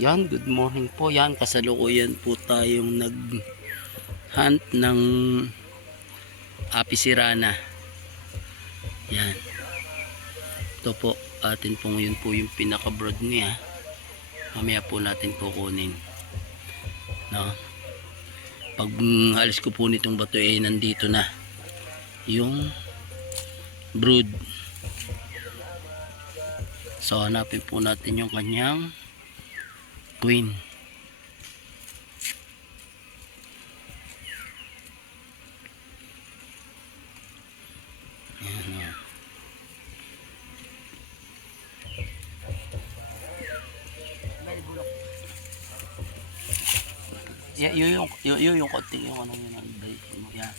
Yan, good morning po. Yan, kasalukuyan po tayong nag-hunt ng apisirana. Yan. Ito po, atin po ngayon po yung pinaka-brood niya. Mamaya po natin kukunin. No? Pag alis ko po nitong bato nandito na yung brood. So, hanapin po natin yung kanyang queen. Ayan, o. Yung konti yung ano yun, yan.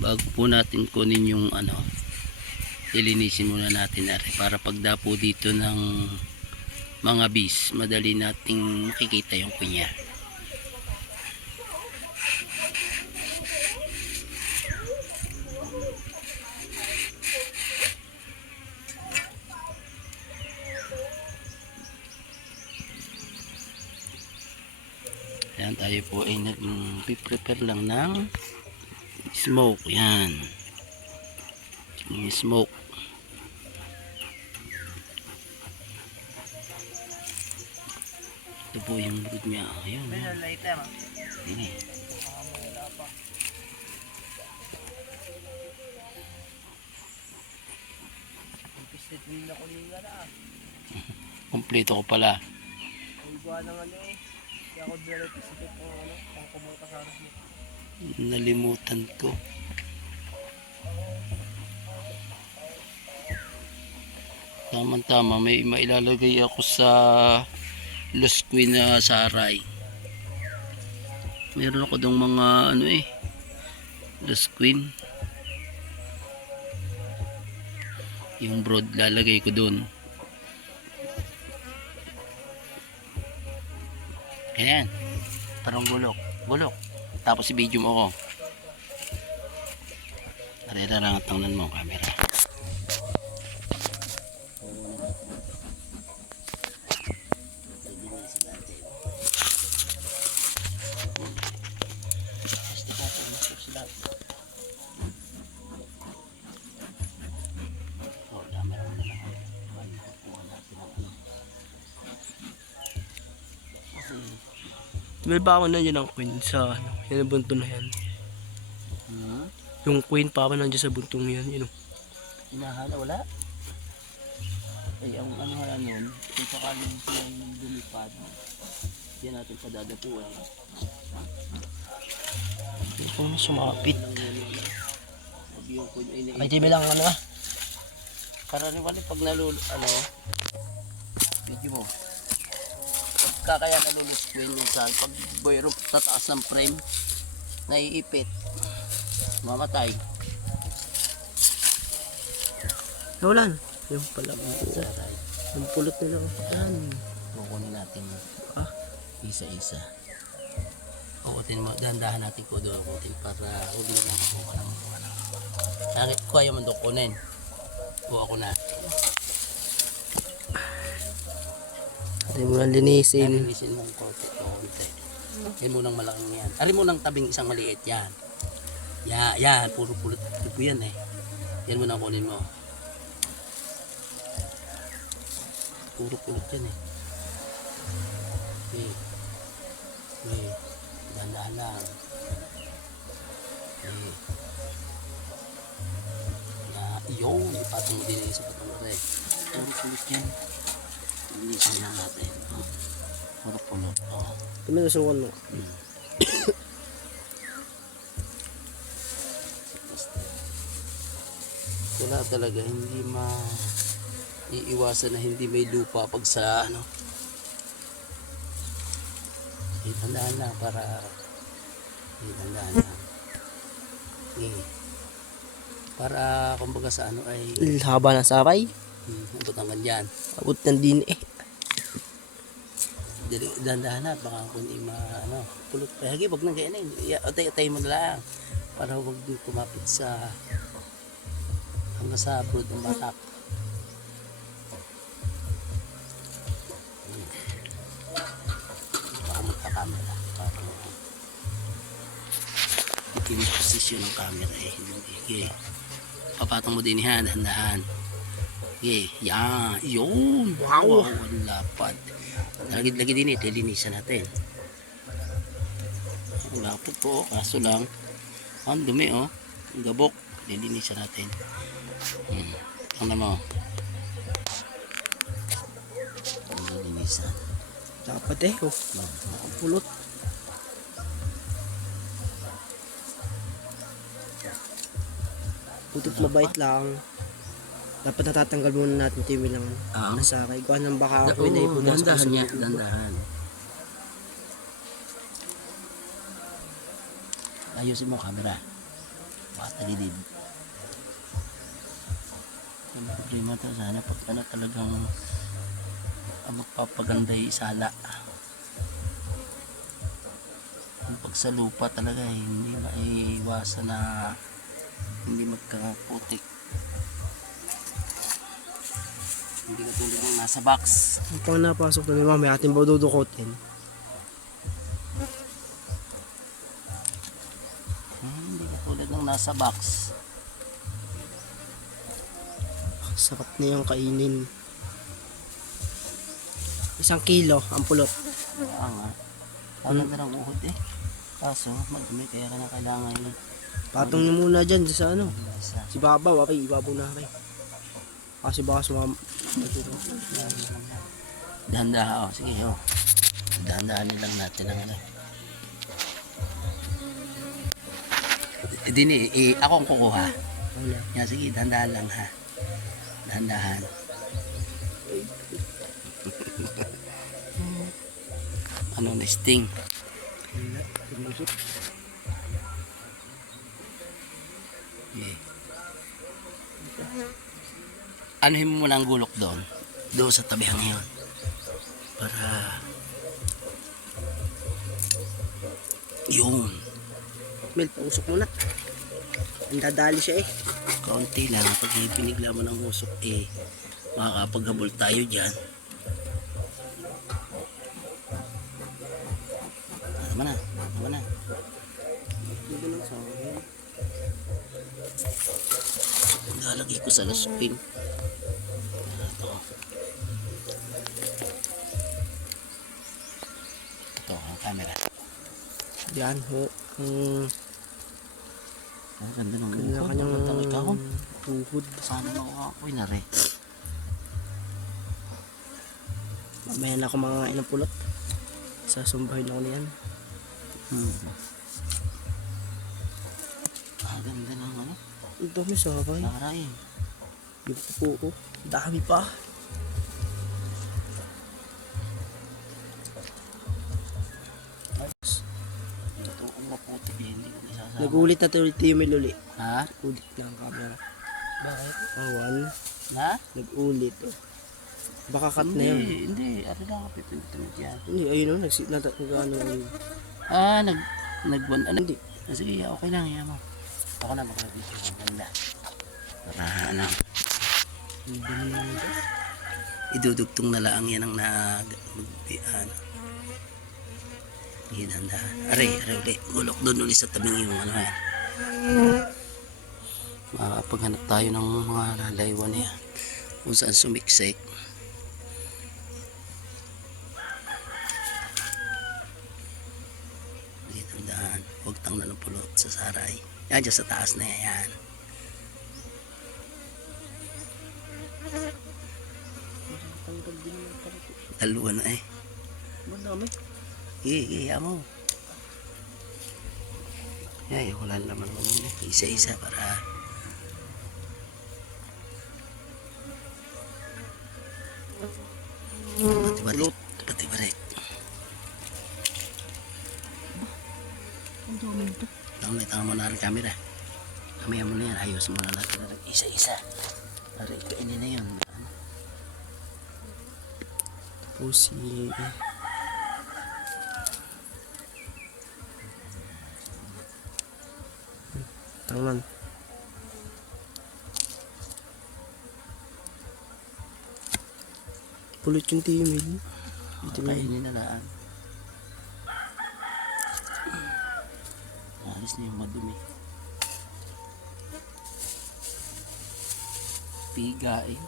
Bago po natin kunin yung ano, ilinisin muna natin para pagdapo dito ng mga bees, madali nating makikita yung kunya. Ayan, tayo po ay nag-prepare lang ng smoke. Yan, yung smoke. Ito po yung brood niya. Ayan, ini kompleto ko pala. Nalimutan ko. Tama, may mailalagay ako sa lost queen na saray. Meron ako dong mga ano lost queen. Yung brood lalagay ko dun. Ayan, parang bulok. Tapos i-video mo ako. Arera lang ang tangnan mo camera. May pa nandiyan ang queen sa ano, yan ang bunto na yan. Yung queen pa nandiyan sa buntong yan, yun. Hinahala, wala? Ay, ang ano hala nun, kung sakaling siya lumipad, yan natin padadapuan. Hindi ko na sumapit. Ay, TV lang ano ah. Karaniwan pag video mo. Pagka kaya naluluskwin minsan, pag boyro tataas ng frame, naiipit, mamatay. Wala na. Yung pala. Yung pulot nila. Yan. Kukunin natin Ah? isa-isa. Kukutin mo, dahan-dahan natin ko doon kukutin para huwag mo lang kukuha ng mga. Kuha yung mandok kunin. Kuha ko na. Hindi mo lang linisin. Linisin mo konti. Yan mo ng malaking yan. Ari mo ng tabing isang maliit yan. Yan, puro pulot. Ito po yan Yan mo na kunin mo. Puro pulot yan Okay. Dahan-dahan lang. Okay. Yung ipatong mo din sa patong rin. Puro pulot yan. Linisin lang natin. Puro pulot. Kami nasukan mo. Wala talaga, hindi iiwasan na hindi may lupa pag sa ano. Tandaan lang para tandaan lang. Para kumbaga sa ano ay Haba ng saray. abot hanggang dyan. Abot ng din Dandahan na, baka kundi ano, pulot pa. Hagi, wag nang ganyan. Atay mo na lang. Para wag din kumapit sa hanggang sa brood ng batak. Baka magka-camera. Para ito yung posisyon ng camera eh. Sige. Papatong mo din yan, dahan-dahan. Okay, yan, yun. Wow. Ang lapad. Lagi din ito, linisan natin. Ang lapad po, kaso lang, ang dumi oh. Ang gabok, lilinisan natin. Ano mo? Ang lilinisan. Dapat eh, oh. Nakapulot. Putit mabait lang. Dapat natatanggal muna natin ito yung bilang nasa kay. Kuha ng baka ako na ipunas. Dandahan niya, dandahan. Ayusin mo camera. Baka tagilid. Ang problema ito sana pag ano talagang magpapaganda yung isala. Pag sa lupa talaga hindi maiwasan na hindi magkakaputik. Hindi ka tulad ng nasa box. Ang pang napasok na ni mami, ating ba dudukotin? Hindi ka tulad ng nasa box. Sarap na yung kainin. 1 kilo ang pulot. Kaya nga. Kaganda ng uhod eh. Kaso madumi kaya ka na kailangan yun. Patong niyo muna dyan sa ano. Isa. Si Babaw, okay, ibabaw na kay. Kasi baka sumama. Dahan-dahan oh. Sige oh. Dahan-dahanin lang natin ang ano. Dini, ako ang kukuha. Wala. Yan, sige, dahan-dahan lang ha. Dahan-dahan. Ano na sting? Wala. Tumusok. Okay. Anuhin mo muna ang gulok doon. Doon sa tabihang yun. Para yun. Mel, pausok muna. Ang dadali siya eh. Kaunti lang. Pag pinigla mo ng usok eh makakapaghabol tayo dyan. Tama na. Tama na. Hindi lang sa akin. Lalagay ko sa lasupin. Ito. Ito ang camera. Yan ho. Ang ganda ng Kanya-kanyang kahon. tuhod. Sana makakakoy na rin. Mamaya na ako makakain ng pulot. Sasumbahin ako niyan. Ang ganda ng ano. Ang dami sa habay. Nakarain. Yung pupo ko. Dami pa. Ito kung maputi eh, hindi ko nasasama. Nag-ulit na tuloy yung Meluli. Ha? Ulit na ang camera. Bakit? Awan. Ha? Nag-ulit oh. Baka cut na yun. Hindi. Ano lang ang pipinit yan? Hindi, ayun o. Nag-ano yun. Ah, nag-one. Ano? Hindi. Sige, okay lang. Yan mo. Ako na mag-video. Ang ganda. Para ano. Idudugtong na lang yan ang ano. Hinanda. Aray, ulit. Gulok doon ulit sa tabing yung ano yan. Makakapaghanap tayo ng mga lalaywan yan. Kung saan sumiksik. Tandaan, huwag tang na ng pulot sa saray. Yan, dyan sa taas na yan. Tanggal din yung parito. Dalawa na eh. Madami. Iya mo. Ay, wala naman mo muna. Isa-isa para pati-balik. Pati-balik. Ang dami nito. Tama mo na rin camera. Kamaya mo na yan. Ayos mo na natin. Isa-isa. Para ikainin na yun. Tapos Tangan. Pulot yung timil. Kainin na laan. Alis na yung madumi. Pigain.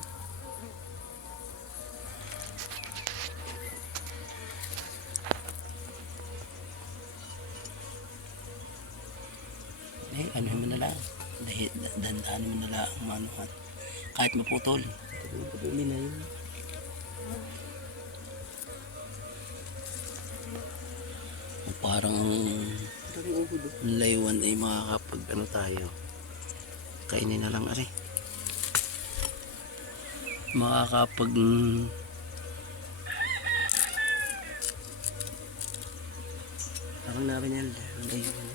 Ano mo na lang. Dandaan mo na lang ang manuhan. Kahit maputol. Putuli na yun. Parang laywan ay makakapag ano tayo. Kainin na lang ari. Makakapag Parang namin yan. Laywan.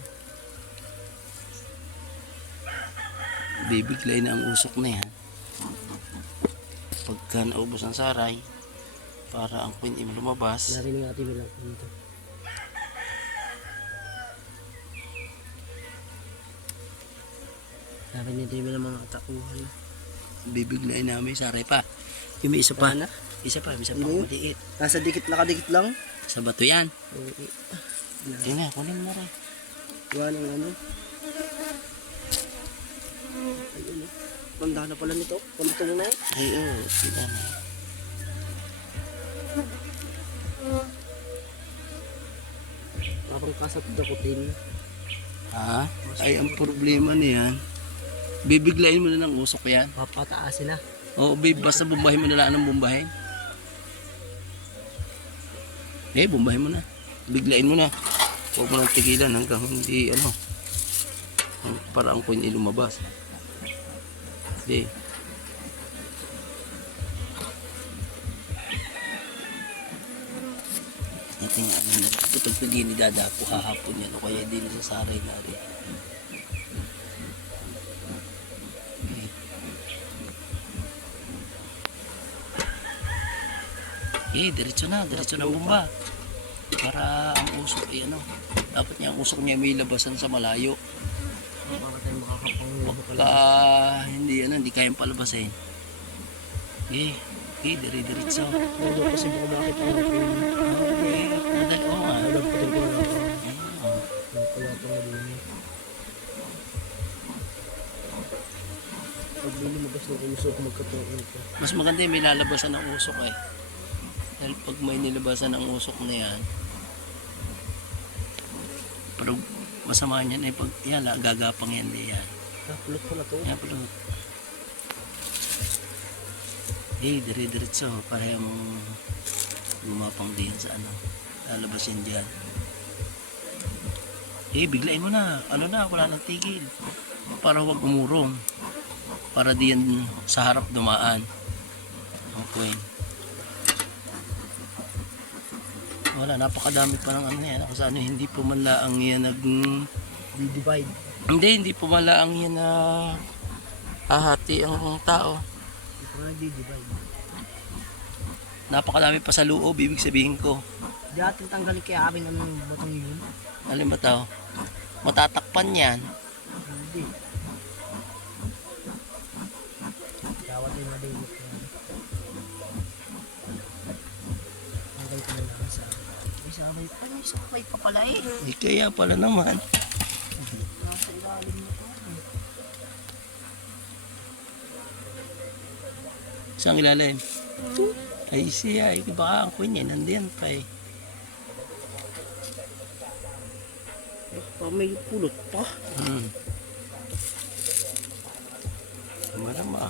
bibiglay na ang usok na yan. Pagka naubos ang saray, para ang queen ay lumabas. Narinig natin bilang dito. Narinig natin bilang mga katakuhan. Bibiglay namin saray pa. Yung may isa pa. Ano? Isa pa Ano? maliit. Nasa dikit, nakadikit lang. Sa bato yan. Okay. Tingnan, kunin mo rin. Gawa ng ano. Ayun o. Banda na pala nito. Pantong na eh. Ay, oo. Tingnan. Parang kasap dakutin. Ha? Ay, ang problema niyan. Bibiglayin mo na ng usok yan. Papataasin na. Oo, basta bumbahin mo na lang ng bumbahin. Bumbahin mo na. Biglayin mo na. Huwag mo nang tigilan hanggang hindi, para ang coin ay lumabas. Ito nga, kapag naging nidadapo hahapon yan o kaya din sa saray na rin. Diretso na bomba. Para ang usok ay dapat niya ang usok niya may labasan sa malayo. Baka tayo makakapangulong Pagka hindi kayang palabasin. Diretso. Lalo kasi baka bakit ang natin. Madali ko nga. Alam ko din kung kaya ito nga din. Pag may lumabas ng usok, magkatuon ko. Mas maganda yung may lalabasan ng usok eh. Dahil pag may nilabasan ng usok na yan, pero masama yan eh pag yan, gagapang yan di yan. Pulot ko na to. Yan pulot. Dire-diretso para yung gumapang diyan sa lalabas yan dyan. Biglain mo na. Wala nang tigil. Para huwag umurong. Para diyan sa harap dumaan. Okay. Wala, napakadami pa ng yan. Ako sa hindi pa man laang yan Di-divide. Hindi pa man laang yan ahati ang tao. Hindi ko na di-divide. Napakadami pa sa loob, ibig sabihin ko. Di atin tanggalin kaya amin ang batong yun. Alin ba tao? Matatakpan yan. Hindi. Dawat yung madilit na yan. Tanggal ko na lang sa... May sabay pa pala eh. Kaya pala naman. Nasa ilalim na to. Saan ilalim? Ay siya, baka ang queen yan, nandiyan pa eh. May pulot pa. Marama.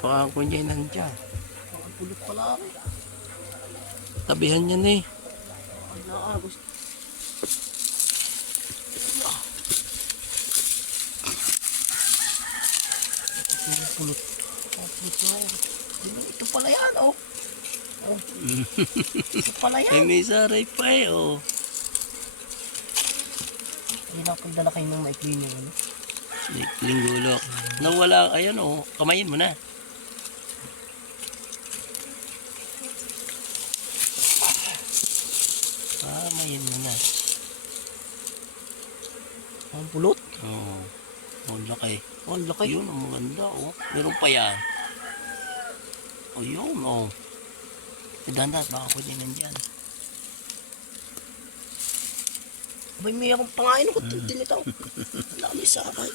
Baka ang queen yan nandiyan. Pulot pala ako. Tabihan yan eh. Ang naagos. Pulot. Pulot na yan. Ito pala yan oh. Ito pala yan. Ay may saray pa eh oh. Hindi na pagdala kayo ng maikli niyo. Linggulok. Nawala, ayan oh. Kamayin mo na. Kamayin mo na. Ang pulot. Oo. Ang laki. Ang laki. Yun, ang maganda, oh. Meron pa yan. O yun, oh. Dandat, baka pwede nandyan. Abay, may akong pangain ko. Tinitaw. Wala kami sa akay.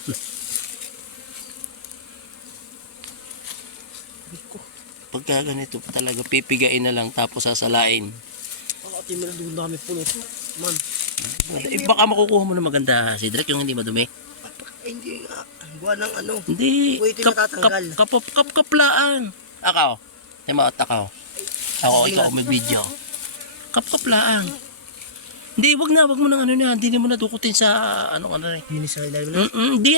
Pagka ganito talaga, pipigain na lang tapos sasalain. Ati mo na doon dami pulot. Man. Eh, baka makukuha mo na maganda, Cedric, yung hindi madumi. Ay, hindi nga. Buwan ng ano. Hindi. Wait, matatanggal. Kaplaan. Akaw. Tema at akaw. Ako, ikaw mag-video. Kaplaan. Hindi, wag mo nang ano na. Hindi mo na dukutin sa ano rin. Yun sa ilalim na. Di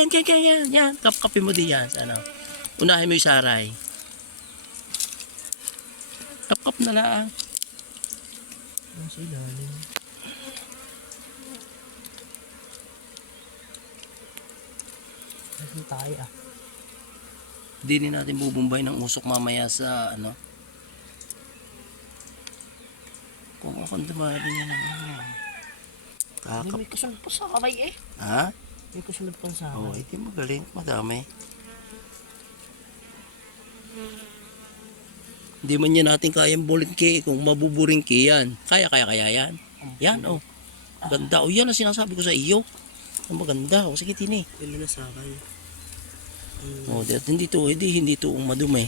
yan. Kapkapin mo di yan. Sa ano. Unahin mo yung saray. Kapkap na lang. Sa ilalim. Ano tayo ah. Hindi natin bubumbay ng usok mamaya sa ano. Kung akong dumali niya ng ano. May kasunod pa sa kamay eh. Ha? May kasunod pa sa Oo, kamay. iti magaling. Madami. Hindi man yan natin kayang bulingki. Kung mabuburingki yan. Kaya yan. Yan, oh. Ganda. O yan ang sinasabi ko sa iyo. Ang maganda. O sige, tini. Pwede na sa kamay. O, hindi to ang madumi.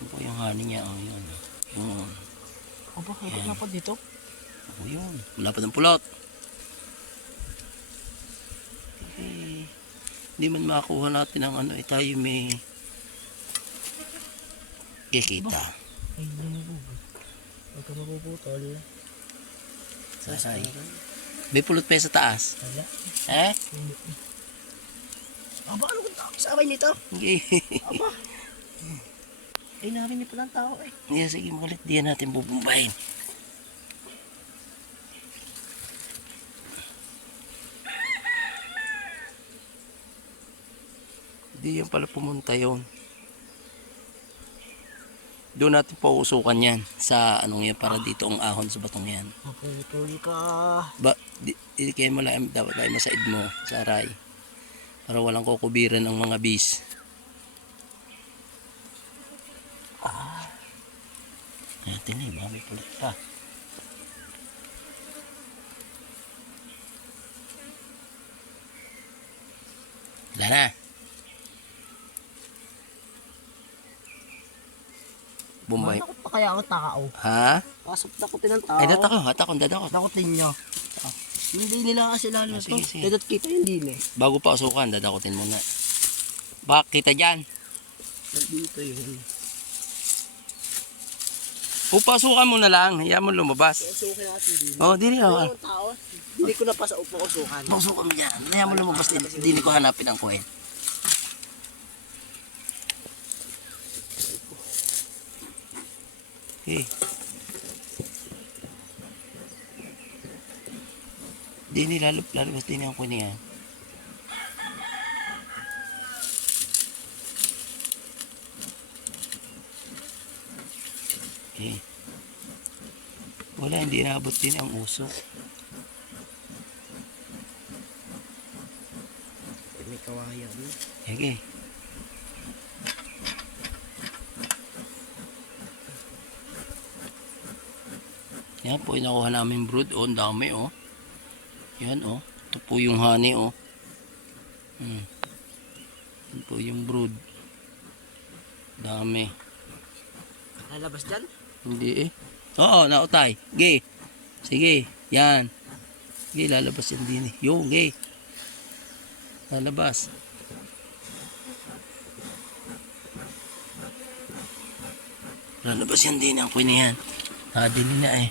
Ano po yung honey niya? O, yan. Yun. Aba, ikot na po dito. O, yun. Wala pa ng pulot. Eh, hindi man makakuha natin ang ano. Tayo may kikita. Ay, lumubog. Huwag ka mapuputol. Saray. May pulot pa sa taas. Wala. Eh? Aba, ano kung tao sa kamay nito? Hindi. Aba. Ay, narinig pa ng tao eh. Hindi, sige makulit. Di yan natin bubumbahin. Hindi yan pala pumunta yun. Doon natin pausukan yan sa anong yan para dito ang ahon sa batong yan. Maputol ka. Di kayo mo lang dapat tayo masaid mo sa aray para walang kukubiran ng mga bis. Natin eh, baka may pulit pa. Wala na. Bombay. Takot pa kaya ako tao. Ha? Pasok takotin ng tao. Ay, datakon. Takotin nyo. Hindi nila kasi lalo to. Sige, sige. Kaya kita hindi eh. Bago pa usukan, dadakotin muna. Bak, kita dyan. Dito yun. Upasukan mo na lang, hayaan mo lumabas. Usukin natin din. Oh, dili Yung tao, hindi ko na pa sa upo usukan. Pausukan mo dyan, hayaan mo lumabas din. Dili ko hanapin ang kuhen. Okay. Dili lalabas din ang kuhen niya. Okay. Wala, hindi naabot din ang usok. May kawayan. Okay. Yan po, inakuha namin brood. Oh, ang dami, oh. Yan, oh. Ito po yung honey, oh. Yan po yung brood. Dami. Lalabas dyan? Hindi eh. Oo, nautay. Sige. Sige. Yan. Sige, lalabas yan din eh. Yung, sige. Lalabas. Lalabas yan din ang queen na yan. Nakadili na eh.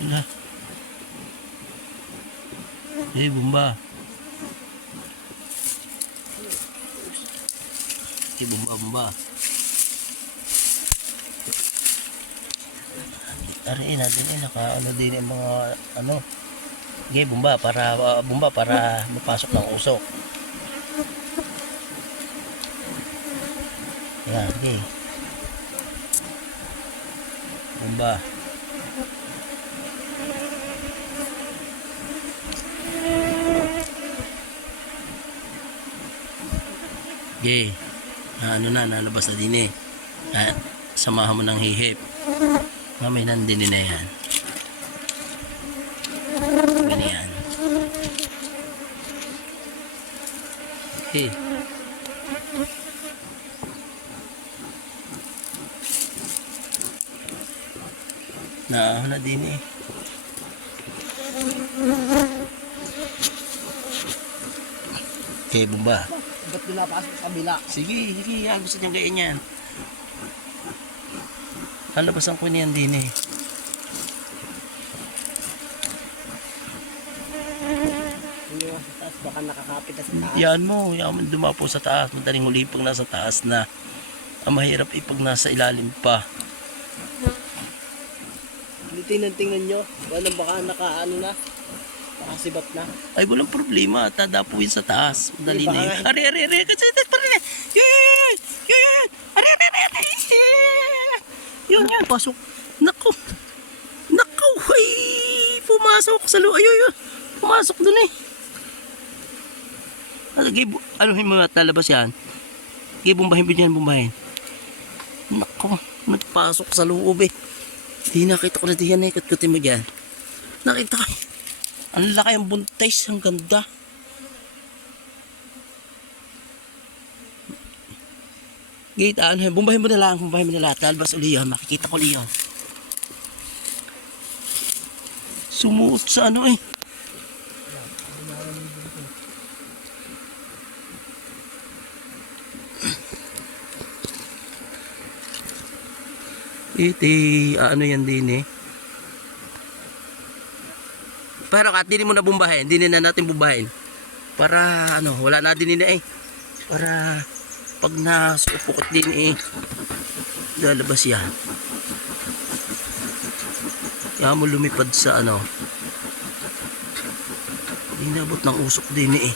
Wala. Eh, bumba. Bumba. Ari natin naka ano din ang mga ano. Okay, bumba para mapasok ng usok. Yan, okay. Bomba. Okay. Ano na, nalabas na din eh. Samahan mo ng hihip. Mamay nandun na yan. Ganyan. Okay. Na din eh. Okay, bomba. Ba't pinapasok sa kabila? Sige, gusto niyang gayin yan. Lalabasan ko niyan din eh. Yung sa taas, baka nakakapit na sa taas. Yan mo dumapo sa taas. Madaling huli pag nasa taas na. Ang mahirap ipag nasa ilalim pa. Tingnan nyo. Walang baka nakaano na. Nakasibat na. Ay, walang problema. Tadapuin sa taas. Madali na yun. Ari. Kasi yun. Pasok. Naku. Ay, pumasok sa loob. Ayun. Pumasok dun eh. Anuhin mo at lalabas yan. Bumbahin mo dyan, bumbahin. Naku. Nagpasok sa loob eh. Di nakita ko na diyan eh. Katkutin mo dyan. Nakita ko. Ang laki ang buntis. Ang ganda. Gate, bumbahin mo na lang. Talbas uli yun. Makikita ko uli yun. Sumuot sa ano eh. Ano yan din eh. Pero kat, dinin mo na bumbahin. Dinin na natin bumbahin. Para ano, wala na din eh. Para pag nasupukot din eh, lalabas yan. Kaya mo lumipad sa ano. Inabot ng usok din eh.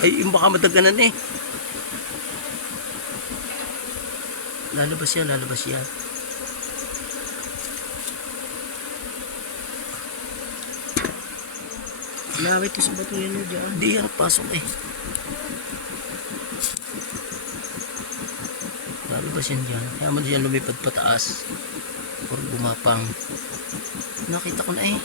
Ay, yung baka madaganan eh. Lalabas yan. Nawit ko sa bato yan mo dyan. Hindi yan pasok eh. Lalabas yan dyan. Kaya mo dyan lumipad pataas. Or bumapang. Nakita ko na eh.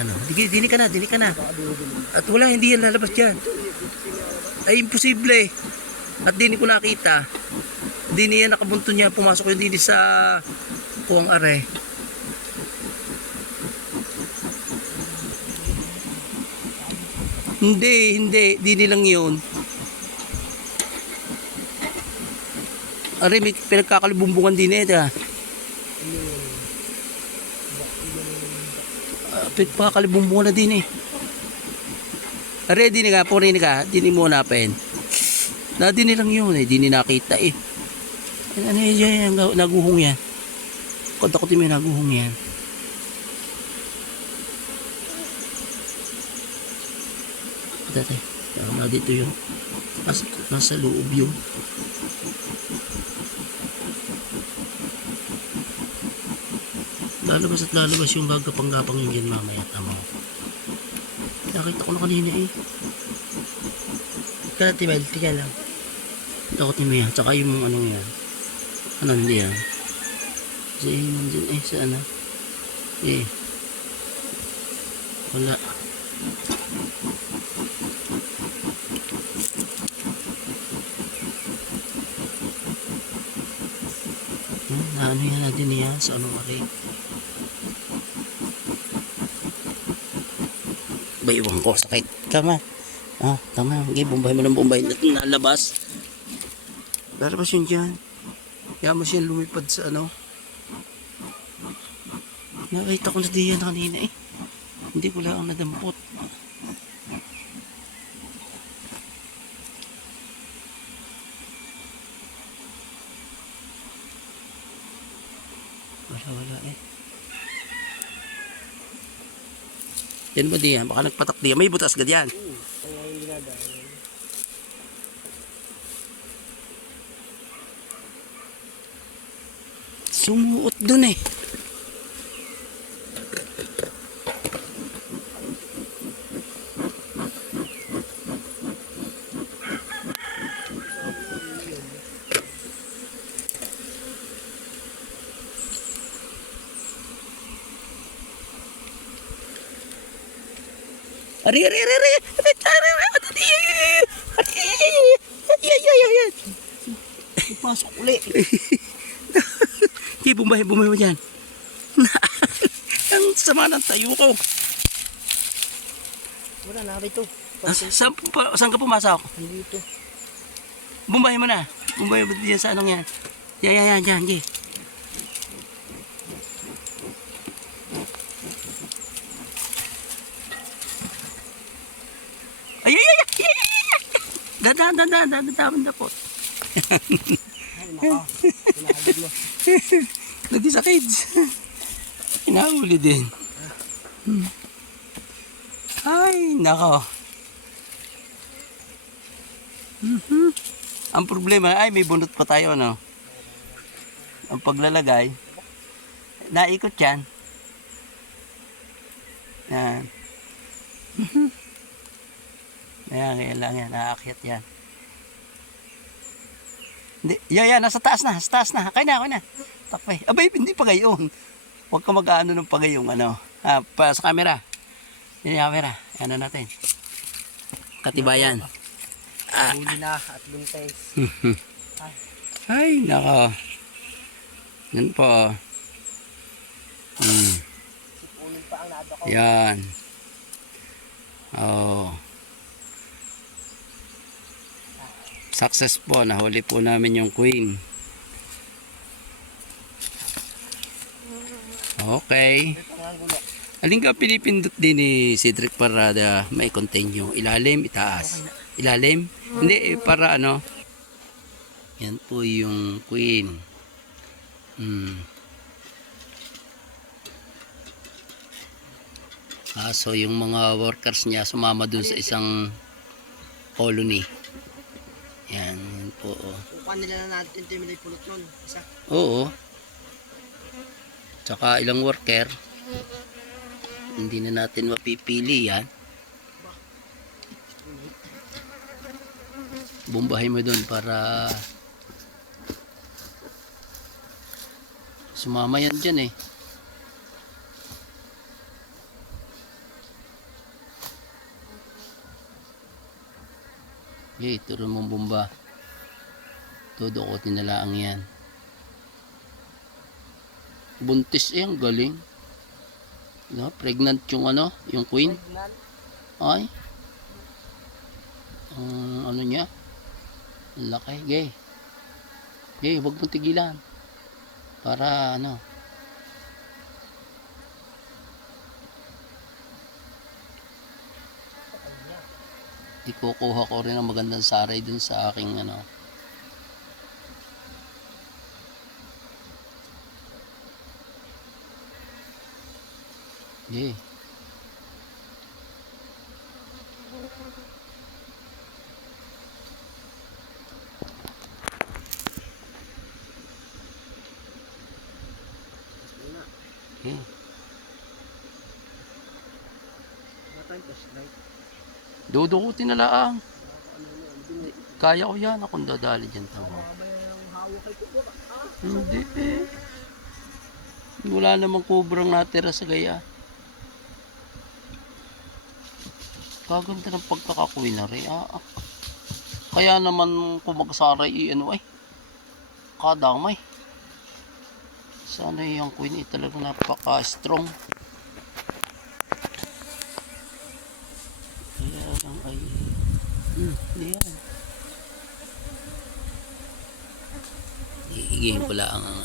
Ano? Dini ka na. At wala, hindi yan lalabas dyan. Ay, imposible. At dini ko nakita. Dini yan nakabunto niya. Pumasok yung dini sa kuwang are. Hindi. Dini lang yun. Are, may pinagkakalibumbungan din eh. Pinagkakalibumbungan na din eh. Are, dini ka. Dini mo hanapin. Dini lang yun eh. Dini nakita eh. Ano yan? Naguhong yan. Kontakutin mo yung naguhong yan. Dati. Dito yun. Nasa loob yun. Lalabas yung gagapang-gapang yun dyan mamaya. Tama. Nakita ko na kanina eh. Kalatimal, tika lang. Takotin mo yan. Tsaka yung anong yan. Ano hindi yan. Kasi nandun eh. Saan na? Eh. Wala. Ano yan natin niya sa anong aray. Bayuwang ko, sakit. Tama. Tama. Okay, bumbay mo ng bumbay. Nalabas. Lalabas yun dyan. Kaya mo siya lumipad sa ano. Nakita ko na diyan kanina eh. Hindi ko lang nadampot. Wala eh. Yan ba diyan? Baka nagpatak diyan. May butas ka diyan. Kaya yung dinadaan. Sumuot dun eh. Ari. Ay. Ipasok uli. Hindi, bumay mo dyan. Ang sama ng tayo ko. Wala na rito. Saan ka pumasok? Dito. Bumay mo na. Bumay mo dyan sa anong yan. Yan, dyan. Ay. Dadaan na po. Ay, naka. Pinahagod mo. Lagi sa kids. Pinahuli din. Ay, nako. Ang problema ay may bunot pa tayo, no? Ang paglalagay, naikot yan. Yan. Kaya lang yan, naakyat yan. Hindi, yan, nasa taas na. Kaya na. Takpay. Abay, hindi pa gayon. Huwag ka mag-ano ng pagayong, ano. Sa camera. Yan yung camera. Ano natin. Katibayan. Huli na at luntay. Ay, nako. Yan po. Sipunin pa ang nado ko. Yan. Oh. Success po. Nahuli po namin yung queen. Okay. Alin ka pinipindot din ni Cedric para may contain yung ilalim, itaas. Ilalim? Hindi, para ano. Yan po yung queen. So yung mga workers niya sumama dun sa isang colony. Yan po. Kukuha nila na natin ito yung may pulot nun. Isa. Oo. Tsaka ilang worker. Hindi na natin mapipili yan. Bumbahin mo doon para sumama yan dyan eh. Okay, turo mong bomba. Tudukotin na lang yan. Buntis eh, ang galing. No, pregnant yung ano, yung queen. Ay. Ang ano niya? Ang laki, gay. Huwag mong tigilan. Para ano. Ikukuha ko rin ang magandang saray dun sa aking ano. Okay. Okay. Dudukutin na lang. Kaya ko yan akong dadali dyan tawa. Hindi eh. Wala namang kubrang natira sa gaya. Kaganda ng pagkakakuwi na rin. Kaya naman kung magsaray ano ay kadamay. Sana yung queen talaga napaka strong. Kaya lang ay yan. Iigihin ko lang ang